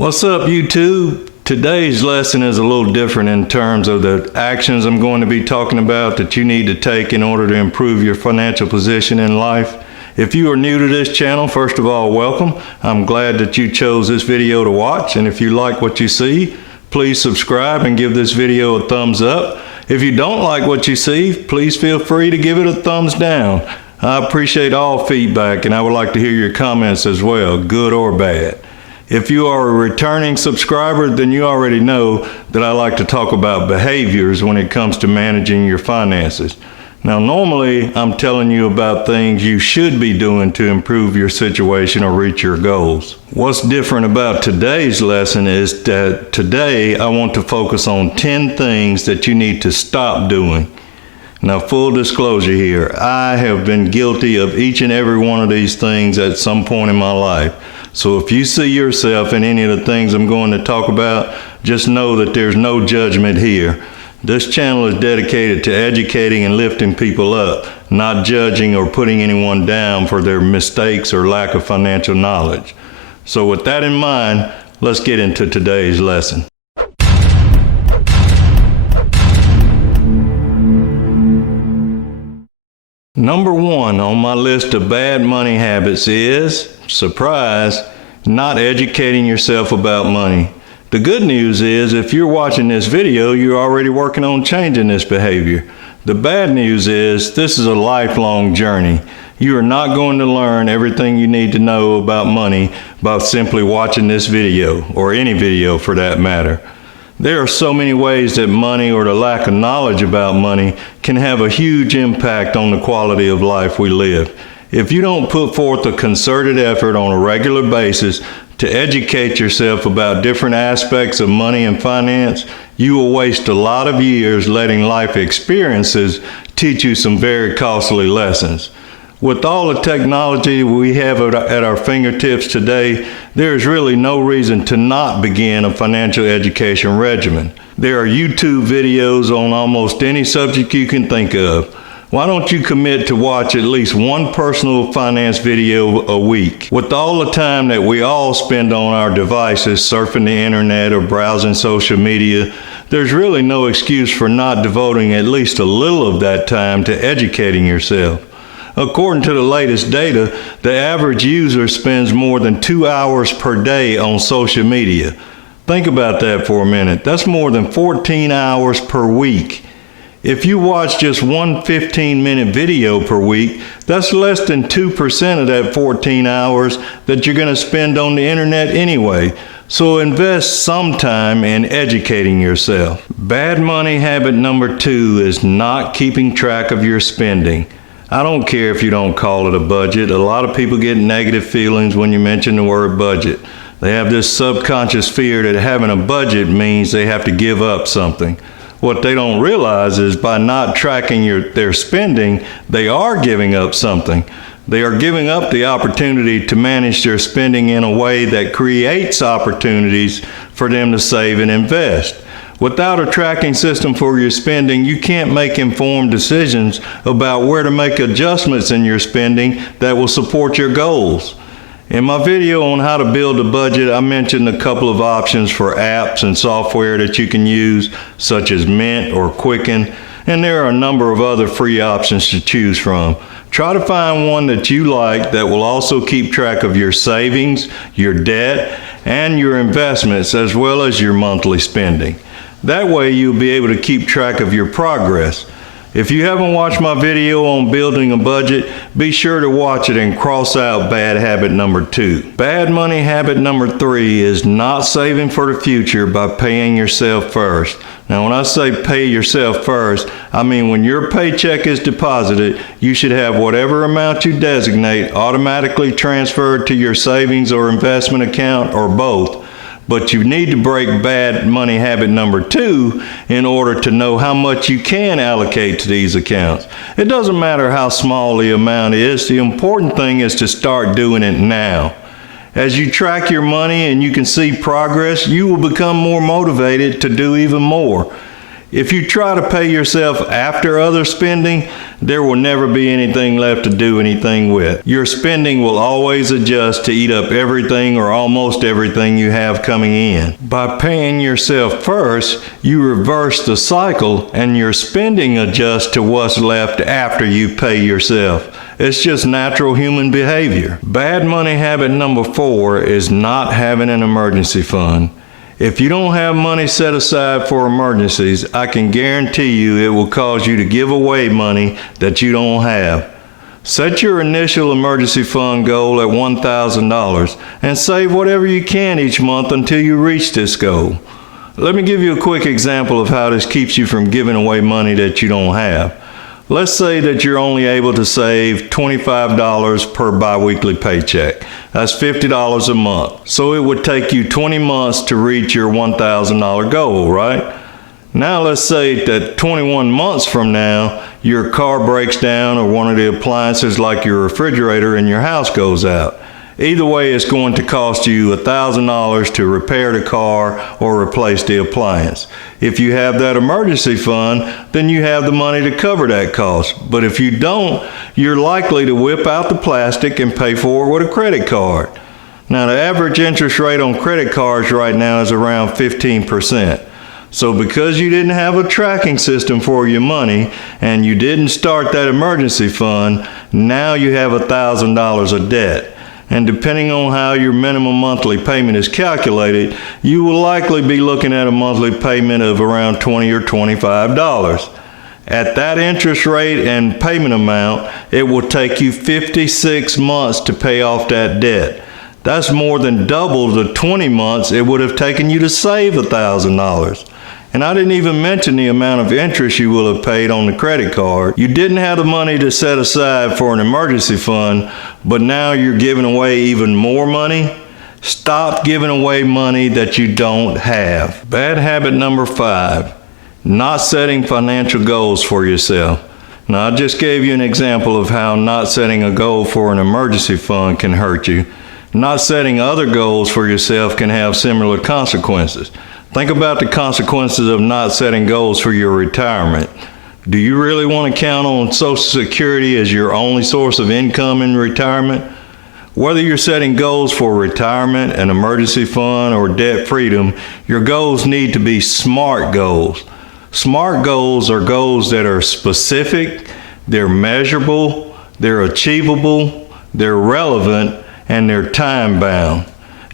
What's up, YouTube? Today's lesson is a little different in terms of the actions I'm going to be talking about that you need to take in order to improve your financial position in life. If you are new to this channel, first of all, welcome. I'm glad that you chose this video to watch, and if you like what you see, please subscribe and give this video a thumbs up. If you don't like what you see, please feel free to give it a thumbs down. I appreciate all feedback, and I would like to hear your comments as well, good or bad. If you are a returning subscriber, then you already know that I like to talk about behaviors when it comes to managing your finances. Now, normally I'm telling you about things you should be doing to improve your situation or reach your goals. What's different about today's lesson is that today I want to focus on 10 things that you need to stop doing. Now, full disclosure here, I have been guilty of each and every one of these things at some point in my life. So if you see yourself in any of the things I'm going to talk about, just know that there's no judgment here. This channel is dedicated to educating and lifting people up, not judging or putting anyone down for their mistakes or lack of financial knowledge. So with that in mind, let's get into today's lesson. Number one on my list of bad money habits is, surprise, not educating yourself about money. The good news is if you're watching this video, you're already working on changing this behavior. The bad news is this is a lifelong journey. You are not going to learn everything you need to know about money by simply watching this video, or any video for that matter. There are so many ways that money or the lack of knowledge about money can have a huge impact on the quality of life we live. If you don't put forth a concerted effort on a regular basis to educate yourself about different aspects of money and finance, you will waste a lot of years letting life experiences teach you some very costly lessons. With all the technology we have at our fingertips today, there is really no reason to not begin a financial education regimen. There are YouTube videos on almost any subject you can think of. Why don't you commit to watch at least one personal finance video a week? With all the time that we all spend on our devices, surfing the internet or browsing social media, there's really no excuse for not devoting at least a little of that time to educating yourself. According to the latest data, the average user spends more than 2 hours per day on social media. Think about that for a minute. That's more than 14 hours per week. If you watch just one 15-minute video per week, that's less than 2% of that 14 hours that you're going to spend on the internet anyway. So invest some time in educating yourself. Bad money habit number 2 is not keeping track of your spending. I don't care if you don't call it a budget. A lot of people get negative feelings when you mention the word budget. They have this subconscious fear that having a budget means they have to give up something. What they don't realize is by not tracking their spending, they are giving up something. They are giving up the opportunity to manage their spending in a way that creates opportunities for them to save and invest. Without a tracking system for your spending, you can't make informed decisions about where to make adjustments in your spending that will support your goals. In my video on how to build a budget, I mentioned a couple of options for apps and software that you can use, such as Mint or Quicken, and there are a number of other free options to choose from. Try to find one that you like that will also keep track of your savings, your debt, and your investments, as well as your monthly spending. That way you'll be able to keep track of your progress. If you haven't watched my video on building a budget, be sure to watch it and cross out bad habit number 2. Bad money habit number 3 is not saving for the future by paying yourself first. Now, when I say pay yourself first, I mean when your paycheck is deposited, you should have whatever amount you designate automatically transferred to your savings or investment account, or both. But you need to break bad money habit number 2 in order to know how much you can allocate to these accounts. It doesn't matter how small the amount is, the important thing is to start doing it now. As you track your money and you can see progress, you will become more motivated to do even more. If you try to pay yourself after other spending, there will never be anything left to do anything with. Your spending will always adjust to eat up everything or almost everything you have coming in. By paying yourself first, you reverse the cycle and your spending adjusts to what's left after you pay yourself. It's just natural human behavior. Bad money habit number 4 is not having an emergency fund. If you don't have money set aside for emergencies, I can guarantee you it will cause you to give away money that you don't have. Set your initial emergency fund goal at $1,000 and save whatever you can each month until you reach this goal. Let me give you a quick example of how this keeps you from giving away money that you don't have. Let's say that you're only able to save $25 per biweekly paycheck. That's $50 a month. So it would take you 20 months to reach your $1,000 goal, right? Now let's say that 21 months from now, your car breaks down or one of the appliances like your refrigerator in your house goes out. Either way, it's going to cost you $1,000 to repair the car or replace the appliance. If you have that emergency fund, then you have the money to cover that cost. But if you don't, you're likely to whip out the plastic and pay for it with a credit card. Now, the average interest rate on credit cards right now is around 15%. So because you didn't have a tracking system for your money and you didn't start that emergency fund, now you have $1,000 of debt. And depending on how your minimum monthly payment is calculated, you will likely be looking at a monthly payment of around $20 or $25. At that interest rate and payment amount, it will take you 56 months to pay off that debt. That's more than double the 20 months it would have taken you to save $1,000. And I didn't even mention the amount of interest you will have paid on the credit card. You didn't have the money to set aside for an emergency fund, but now you're giving away even more money. Stop giving away money that you don't have. Bad habit number 5, not setting financial goals for yourself. Now, I just gave you an example of how not setting a goal for an emergency fund can hurt you. Not setting other goals for yourself can have similar consequences. Think about the consequences of not setting goals for your retirement. Do you really want to count on Social Security as your only source of income in retirement? Whether you're setting goals for retirement, an emergency fund, or debt freedom, your goals need to be SMART goals. SMART goals are goals that are specific, they're measurable, they're achievable, they're relevant, and they're time-bound.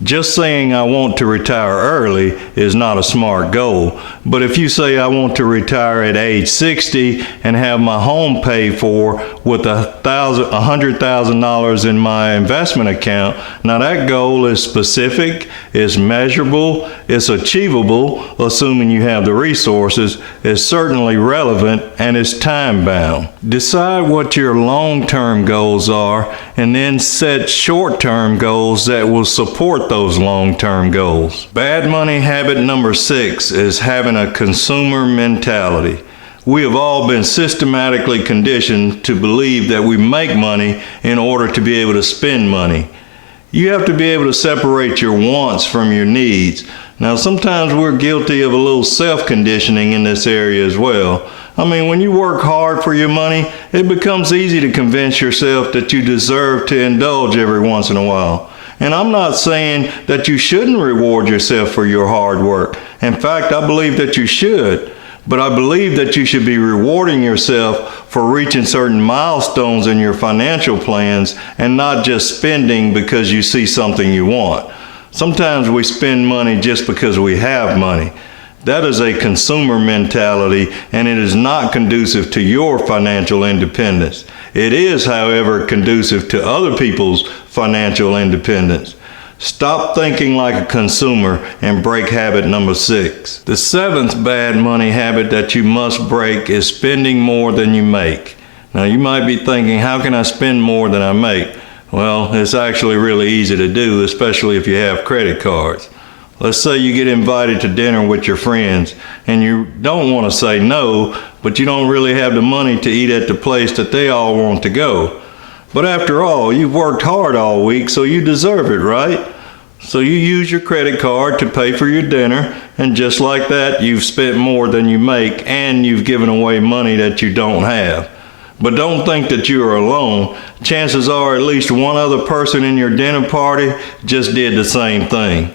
Just saying I want to retire early is not a SMART goal. But if you say I want to retire at age 60 and have my home paid for with $100,000 in my investment account, now that goal is specific, it's measurable, it's achievable, assuming you have the resources, it's certainly relevant, and it's time-bound. Decide what your long-term goals are and then set short-term goals that will support those long-term goals. Bad money habit number 6 is having a consumer mentality. We have all been systematically conditioned to believe that we make money in order to be able to spend money. You have to be able to separate your wants from your needs. Now, sometimes we're guilty of a little self-conditioning in this area as well. I mean, when you work hard for your money, it becomes easy to convince yourself that you deserve to indulge every once in a while. And I'm not saying that you shouldn't reward yourself for your hard work. In fact, I believe that you should. But I believe that you should be rewarding yourself for reaching certain milestones in your financial plans and not just spending because you see something you want. Sometimes we spend money just because we have money. That is a consumer mentality, and it is not conducive to your financial independence. It is, however, conducive to other people's financial independence. Stop thinking like a consumer and break habit number 6. The 7th bad money habit that you must break is spending more than you make. Now, you might be thinking, how can I spend more than I make? Well, it's actually really easy to do, especially if you have credit cards. Let's say you get invited to dinner with your friends and you don't want to say no, but you don't really have the money to eat at the place that they all want to go. But after all, you've worked hard all week, so you deserve it, right? So you use your credit card to pay for your dinner, and just like that, you've spent more than you make and you've given away money that you don't have. But don't think that you are alone. Chances are at least one other person in your dinner party just did the same thing.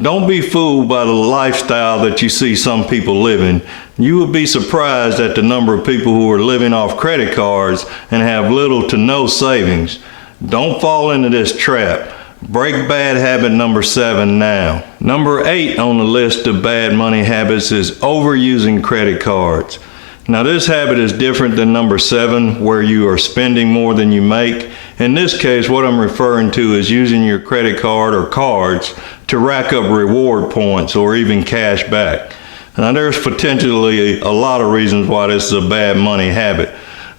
Don't be fooled by the lifestyle that you see some people living. You would be surprised at the number of people who are living off credit cards and have little to no savings. Don't fall into this trap. Break bad habit number 7 now. Number 8 on the list of bad money habits is overusing credit cards. Now this habit is different than number 7, where you are spending more than you make. In this case, what I'm referring to is using your credit card or cards to rack up reward points or even cash back. Now there's potentially a lot of reasons why this is a bad money habit.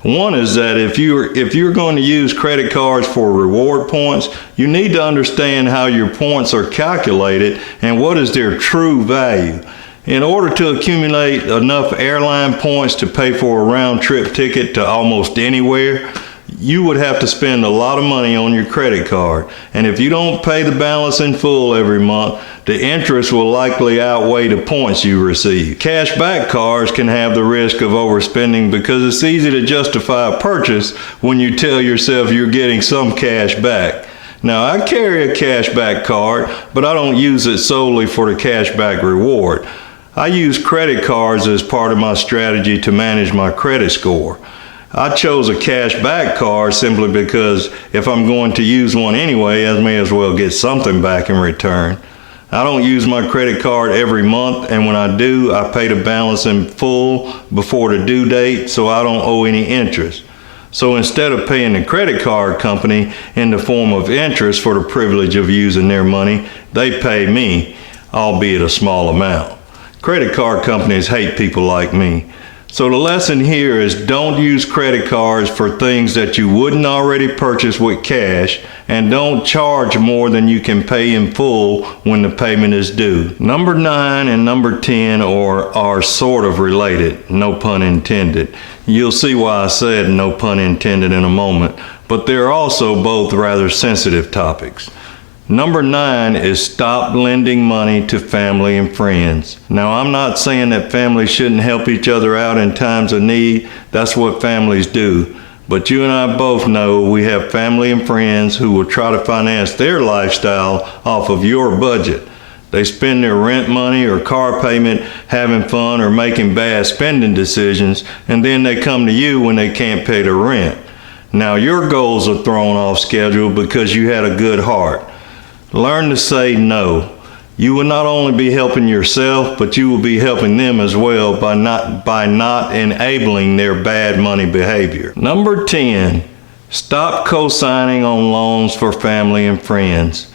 One is that if you're going to use credit cards for reward points, you need to understand how your points are calculated and what is their true value. In order to accumulate enough airline points to pay for a round-trip ticket to almost anywhere, you would have to spend a lot of money on your credit card. And if you don't pay the balance in full every month, the interest will likely outweigh the points you receive. Cashback cards can have the risk of overspending because it's easy to justify a purchase when you tell yourself you're getting some cash back. Now, I carry a cashback card, but I don't use it solely for the cashback reward. I use credit cards as part of my strategy to manage my credit score. I chose a cashback card simply because if I'm going to use one anyway, I may as well get something back in return. I don't use my credit card every month, and when I do, I pay the balance in full before the due date, so I don't owe any interest. So instead of paying the credit card company in the form of interest for the privilege of using their money, they pay me, albeit a small amount. Credit card companies hate people like me. So the lesson here is don't use credit cards for things that you wouldn't already purchase with cash, and don't charge more than you can pay in full when the payment is due. Number 9 and number 10 are sort of related, no pun intended. You'll see why I said no pun intended in a moment, but they're also both rather sensitive topics. Number 9 is stop lending money to family and friends. Now, I'm not saying that families shouldn't help each other out in times of need. That's what families do. But you and I both know we have family and friends who will try to finance their lifestyle off of your budget. They spend their rent money or car payment having fun or making bad spending decisions, and then they come to you when they can't pay the rent. Now, your goals are thrown off schedule because you had a good heart. Learn to say no. You will not only be helping yourself, but you will be helping them as well by not enabling their bad money behavior. Number 10, stop co-signing on loans for family and friends.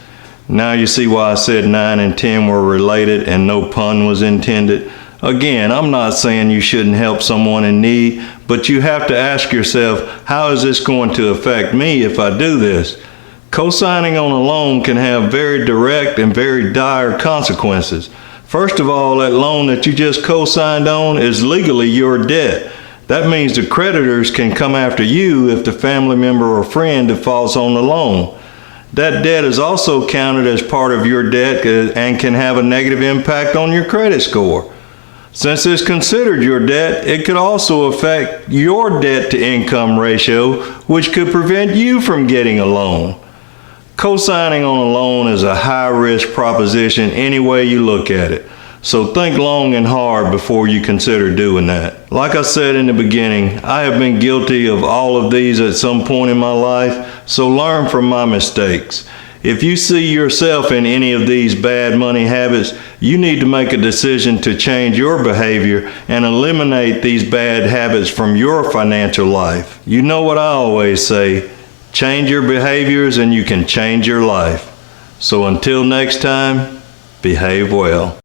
Now you see why I said 9 and 10 were related and no pun was intended. Again, I'm not saying you shouldn't help someone in need, but you have to ask yourself, how is this going to affect me if I do this? Co-signing on a loan can have very direct and very dire consequences. First of all, that loan that you just co-signed on is legally your debt. That means the creditors can come after you if the family member or friend defaults on the loan. That debt is also counted as part of your debt and can have a negative impact on your credit score. Since it's considered your debt, it could also affect your debt-to-income ratio, which could prevent you from getting a loan. Co-signing on a loan is a high-risk proposition any way you look at it. So think long and hard before you consider doing that. Like I said in the beginning, I have been guilty of all of these at some point in my life, so learn from my mistakes. If you see yourself in any of these bad money habits, you need to make a decision to change your behavior and eliminate these bad habits from your financial life. You know what I always say, change your behaviors and you can change your life. So until next time, behave well.